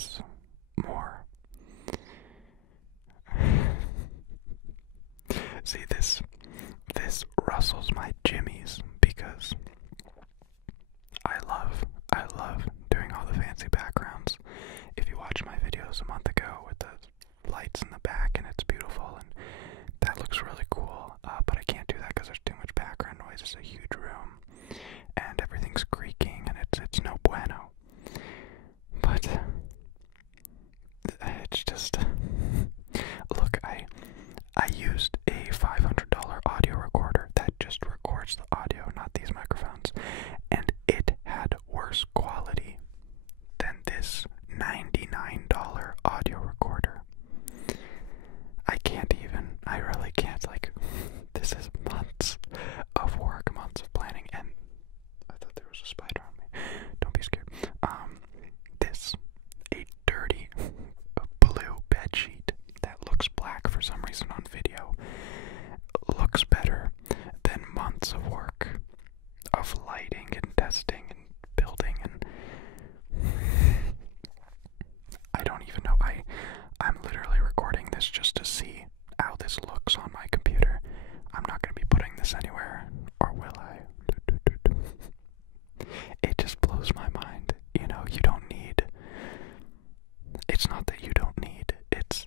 this more. See, this rustles my jimmies because I love doing all the fancy backgrounds. If you watched my videos a month ago with the lights in the back and it's beautiful and that looks really cool, but I can't do that because there's too much background noise. It's a huge room and everything's creaking and it's no bueno. But it's just, look, I used a $500 audio recorder that just records the audio, not these microphones, and it had worse quality than this $99 audio recorder. I really can't, like, this is months of work, months of planning, and I thought there was a spider on me. Don't be scared. A dirty blue bed sheet that looks black for some reason on video looks better than months of work of lighting and testing and building, and I don't even know. I'm literally recording this just to see how this looks on my computer. I'm not going to be putting this anywhere, or will I? It just blows my mind. You know, you don't need, it's not that you don't need, it's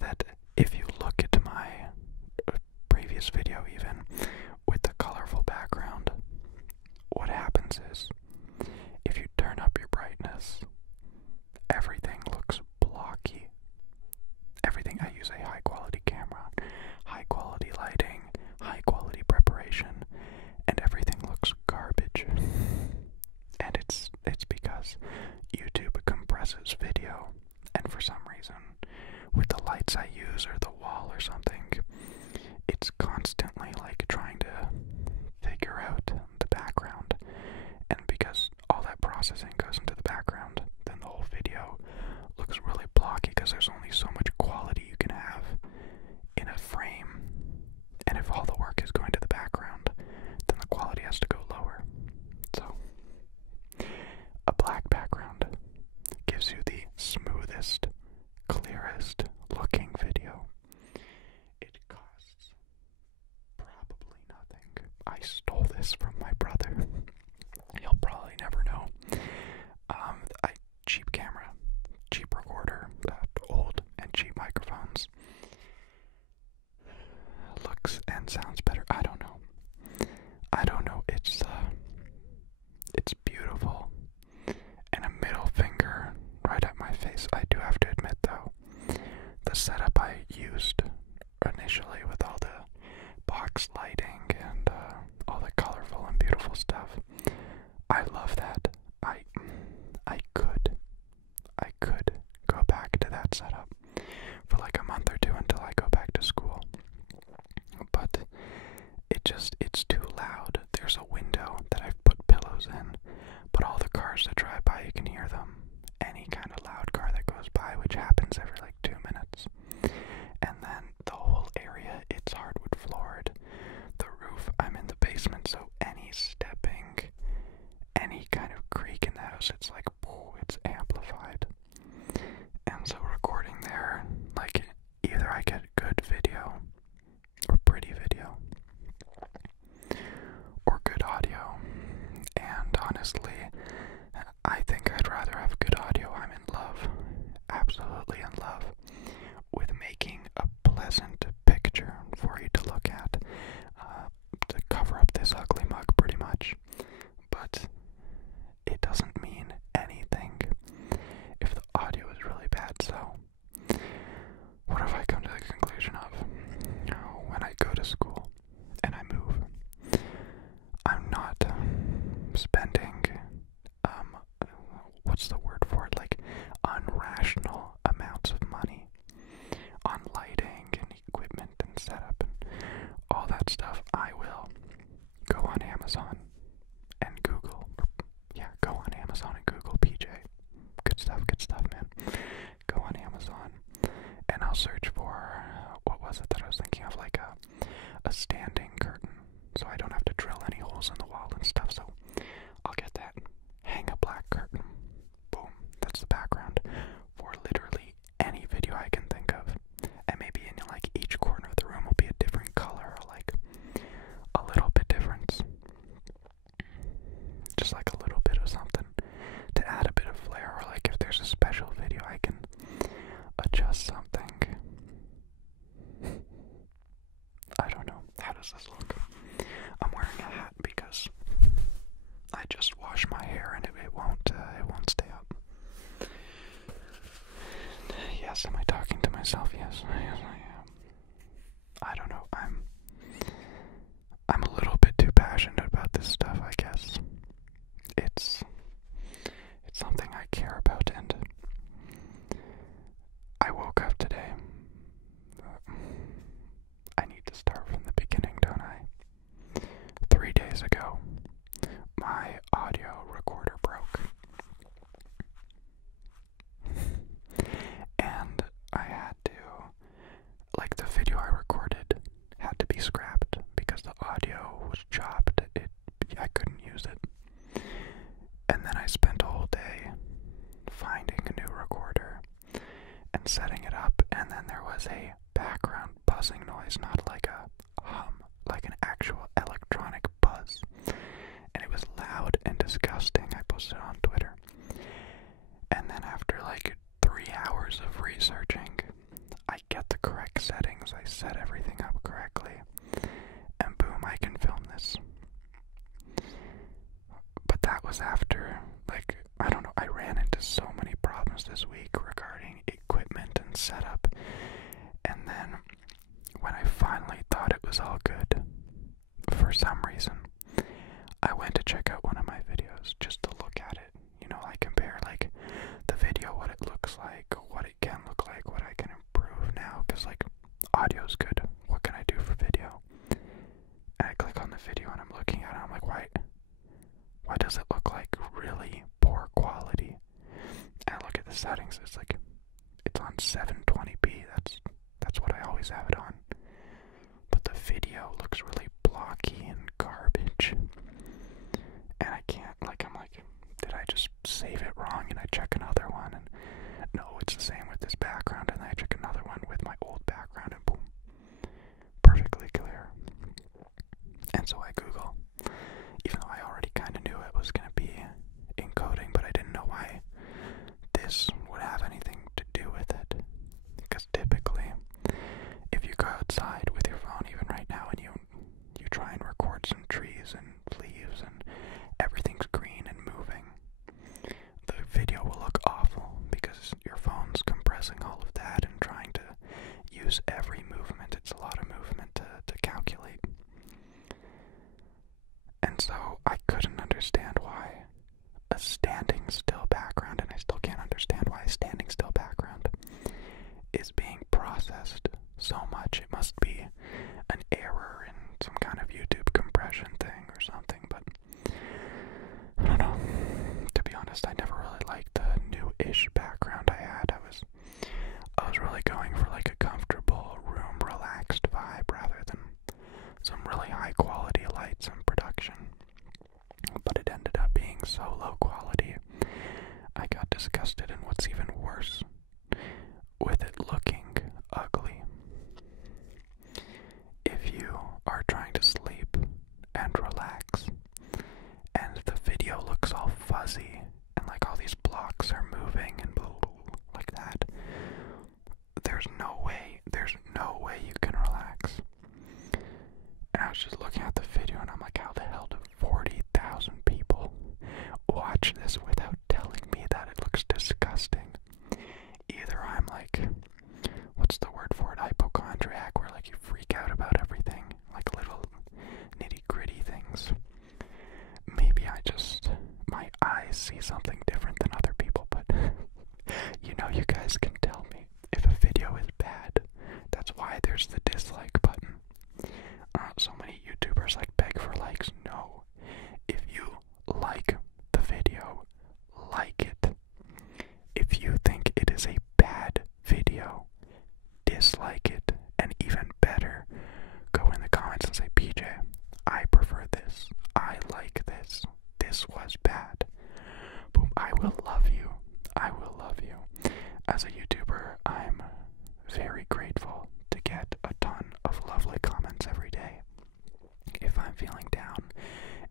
that if you look at my previous video even, with the colorful background, what happens is, if you turn up your brightness, everything looks blocky. Everything, I use a high quality camera, high quality lighting, high quality preparation, and everything looks garbage. And it's because YouTube compresses video, and for some reason, with the lights I use or the wall or something, it's constantly like trying to figure out the background, and because all that processing goes into the background, then the whole video looks really blocky because there's only so much quality you can have in a frame, and if all the work is going to the background, then the quality has to go lower. So a black background gives you the smoothest, clearest looking video. It costs probably nothing. I stole this from my brother. He'll probably never know. Cheap camera, cheap recorder, old and cheap microphones. Looks and sounds better. I don't know. It's beautiful. And a middle finger right at my face. I do have to admit though, the setup I used initially with all the box lighting and all the colorful and beautiful stuff, I love that. I could go back to that setup for like a month or two until I go back to school. But it's too loud. There's a window that I've put pillows in, but all the cars that drive by, you can hear them. Any kind of loud car that goes by, which happens every like 2 minutes. And then the whole area, it's hardwood floored. The roof, I'm in the basement, so any stepping, any kind of creak in the house, it's like, whoa, it's amplified. And so recording there, like, either I get good video, or pretty video, or good audio. And honestly, I think I'd rather have good audio. I'm in love, absolutely in love, with making a pleasant picture for you to look at, to cover up this ugly mug pretty much. But it doesn't mean anything if the audio is really bad. So what have I come to the conclusion of? When I go to school and I move, I'm not spending what's the word for it, like unrational amounts of money on lighting and equipment and setup and all that stuff. I will go on Amazon and Google. Yeah, go on Amazon and Google PJ. Good stuff, man. Go on Amazon and I'll search for, what was it that I was thinking of, like a standing curtain, so I don't have to drill any holes in the wall and stuff. So I'll get that, hang a black curtain, boom, that's the background. Yes, am I talking to myself? Yes, I am. I don't know. I'm a little bit too passionate about this stuff, I guess. It's something I care about, and I woke up today. I need to start from the beginning, don't I? 3 days ago, my audio recorder broke. And I had to, like, the video I recorded had to be scrapped because the audio was chopped. I couldn't use it. And then I spent a whole day finding a new recorder and setting it up, and then there was a background buzzing noise, not like a hum, like an actual electronic buzz. And it was loud and disgusting. I posted it on Twitter. And then after like 3 hours of researching, I get the correct settings, I set everything up correctly, and boom, I can film this. But that was after, like, I don't know, I ran into so many problems this week regarding equipment and setup, and then when I finally thought it was all good, for some reason, I went to check out one of my videos just to look at it. You know, I compare, like, the video, what it looks like, what it can look like, what I can improve now, because, like, audio's good. What can I do for video? And I click on the video and I'm looking at it, I'm like, why does it look like really poor quality? And I look at the settings, it's like, it's on 720p, that's what I always have it on. But the video looks really blocky and garbage. And I can't, like, I'm like, did I just save it wrong? And I check another one, and no, it's the same with this background, and then I check another one with my old background, and boom, perfectly clear. And so I Google, even though I already kind of knew it was going to be encoding, but I didn't know why this would have anything to do with it. Because typically, if you go outside with your phone, even right now, and you try and record some trees and leaves and everything's green and moving, the video will look awful because your phone's compressing all of that and trying to use every movement. It's a lot of movement to calculate. And so I couldn't understand why a standing still background, and I still can't understand why a standing still background is being processed so much. It must be an error in some kind of YouTube compression thing or something, but I don't know. To be honest, I never really liked the new-ish background I had. I was really going for like a comfortable room, relaxed vibe rather than some really high quality lights and production. But it ended up being so low quality, I got disgusted, and what's even worse, with it looking ugly. If you are trying to sleep and relax, and the video looks all fuzzy, and like all these blocks are moving and blah, blah, blah, like that, there's no way you can relax. And I was just looking at the video and I'm like, how the hell do 40,000 people watch this without telling me that it looks disgusting? Either I'm like, what's the word for it, hypochondriac, where like you freak out about everything, like little nitty-gritty things. Maybe my eyes see something different than other people, but you know, you guys can tell me if a video is bad. That's why there's the dislike button. So many YouTubers like beg for likes. No. If you like the video, like it. If you think it is a bad video, dislike it. And even better, go in the comments and say, PJ, I prefer this. I like this. This was bad. Boom, I will love you. I will love you. As a YouTuber, I'm very grateful to get a ton of lovely comments every day. If I'm feeling down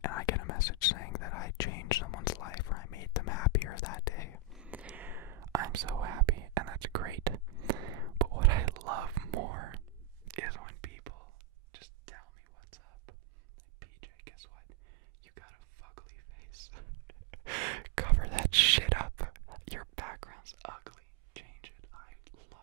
and I get a message saying that I changed someone's life or I made them happier that day, I'm so happy, and that's great. But what I love more is when people just tell me what's up. Like, PJ, guess what? You got a fugly face. Cover that shit up. Your background's ugly. Change it. I love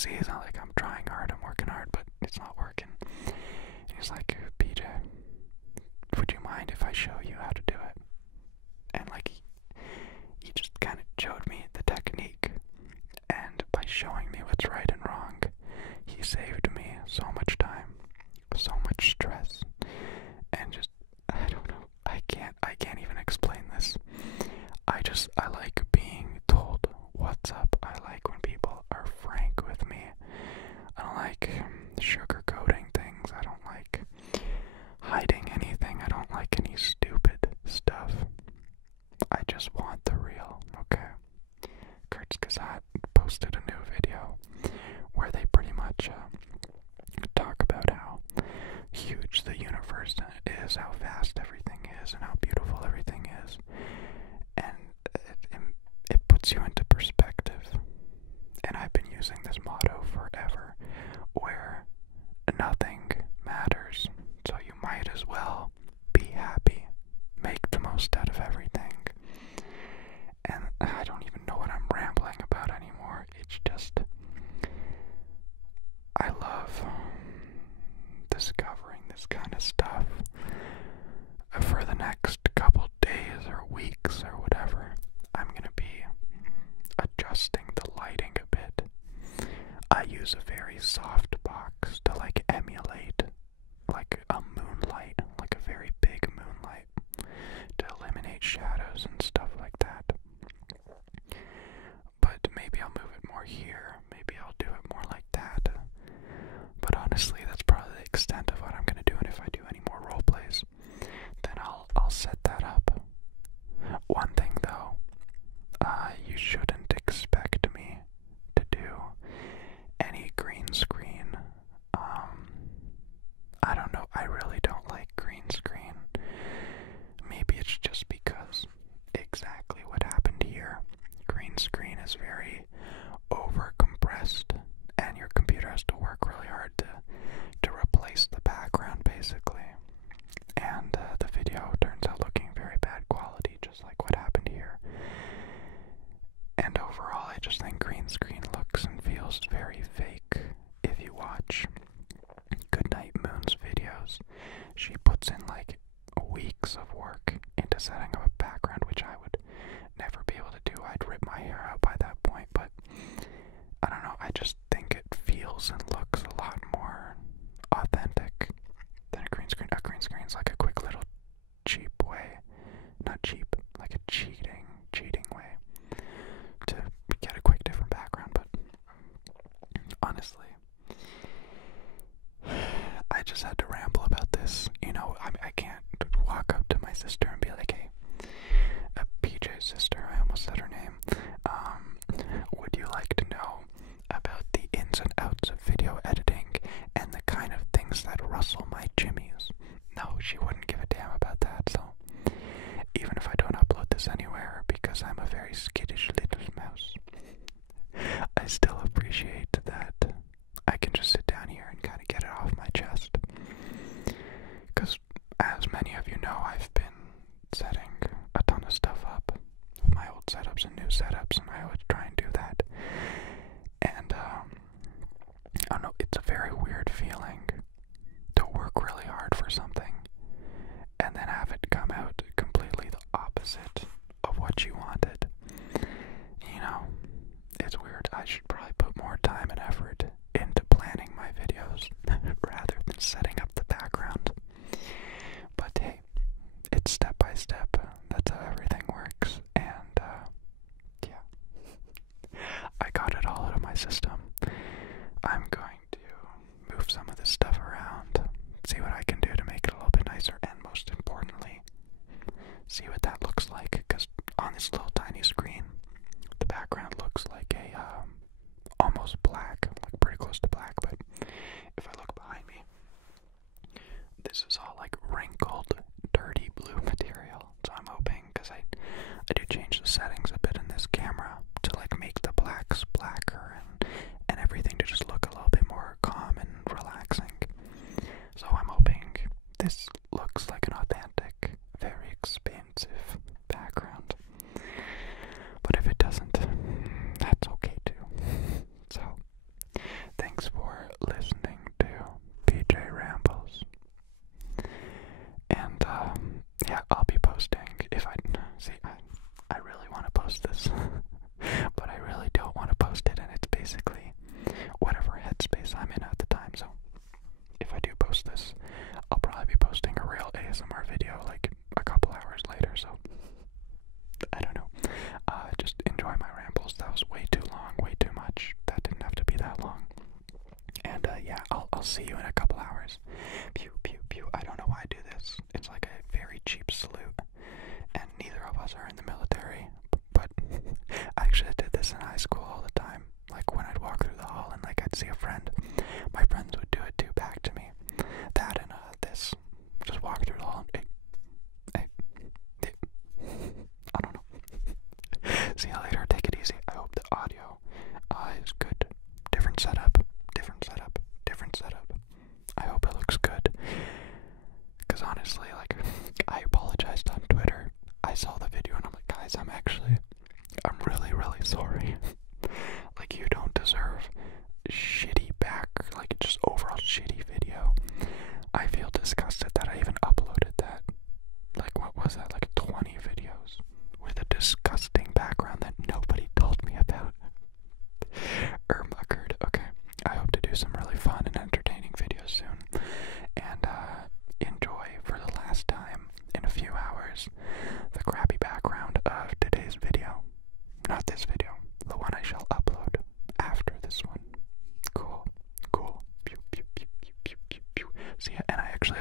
sees like I'm trying hard, I'm working hard, but it's not working. And he's like, PJ, would you mind if I show you how to do it? And like he just kind of showed me the technique, and by showing me what's right and wrong, he saved me so much time, so much stress, and just, I don't know, I can't even explain this. I like being told what's up. I like when people are frank with me. I don't like sugarcoating things. I don't like hiding anything. I don't like any stupid stuff. I just want the real, okay? Kurt's Gazette posted a new video where they pretty much talk about how huge the universe is, how vast everything is, and how beautiful everything is. And it puts you into perspective. And I've been using this motto forever, where nothing matters, so you might as well be happy. Make the most out of everything. And I don't even know what I'm rambling about anymore. It's just, I love discovering this kind of stuff. For the next couple days or weeks or whatever, I'm gonna be adjusting the lighting a bit. I use a very soft box to like emulate like a moonlight, like a very big moonlight, to eliminate shadows and stuff like that. But maybe I'll move it more here, maybe I'll do it more like that. But honestly, that's probably the extent of what I'm gonna do, and if I do any more role plays, then I'll set that up. One thing though, you shouldn't expect me to do any green screen. I don't know, I really don't like green screen. Maybe it's just because exactly what happened here. Green screen is very over compressed, and your computer has to work really hard to replace the background basically. And the video turns out looking very bad quality, just like what happened here. And overall, I just think green screen looks and feels very fake. If you watch Goodnight Moon's videos, she puts in like weeks of work into setting up a background, which I would never be able to do. I'd rip my hair out by that point, but I don't know, I just think it feels and looks a lot more authentic than a green screen. A green screen is like a quick little cheap way, not cheap, like a cheating way to get a quick different background. But honestly, I just had to ramble about this. You know, I can't walk up to my sister and be like, hey, PJ's sister, I almost said her name, would you like to know about the ins and outs of video editing and the kind of things that rustle my jimmies? No, she wouldn't give a damn about that. So even if I don't upload this anywhere, because I'm a very skittish little mouse, I still appreciate that I can just sit down here and kind of get it off my chest. Because as many of you know, I've been setting a ton of stuff up with my old setups and new setups, and I always try and do that. And I don't know, it's a very weird feeling to work really hard for something and then have it come out completely the opposite of what you wanted. You know, it's weird. I should probably put more time and effort into planning my videos rather than setting up the background. But hey, it's step by step. That's how everything works. And yeah, I got it all out of my system. I'm going to move some of this stuff around, see what I can do to make it a little bit nicer, and most importantly, see what that looks like, because on this little tiny screen, the background looks like a almost black, like pretty close to black. But if I look behind me, this is all like wrinkled, dirty blue material. So I'm hoping, because I do change the settings a bit in this camera to like make the blacks blacker and everything to just look a little bit more calm and relaxing. So I'm hoping this looks like an authentic, very expansive background. But if it doesn't, that's okay too. So last time in a few hours the crappy background of today's video. Not this video, the one I shall upload after this one. Cool, cool. Pew, pew, pew, pew, pew, pew, pew. See, and I actually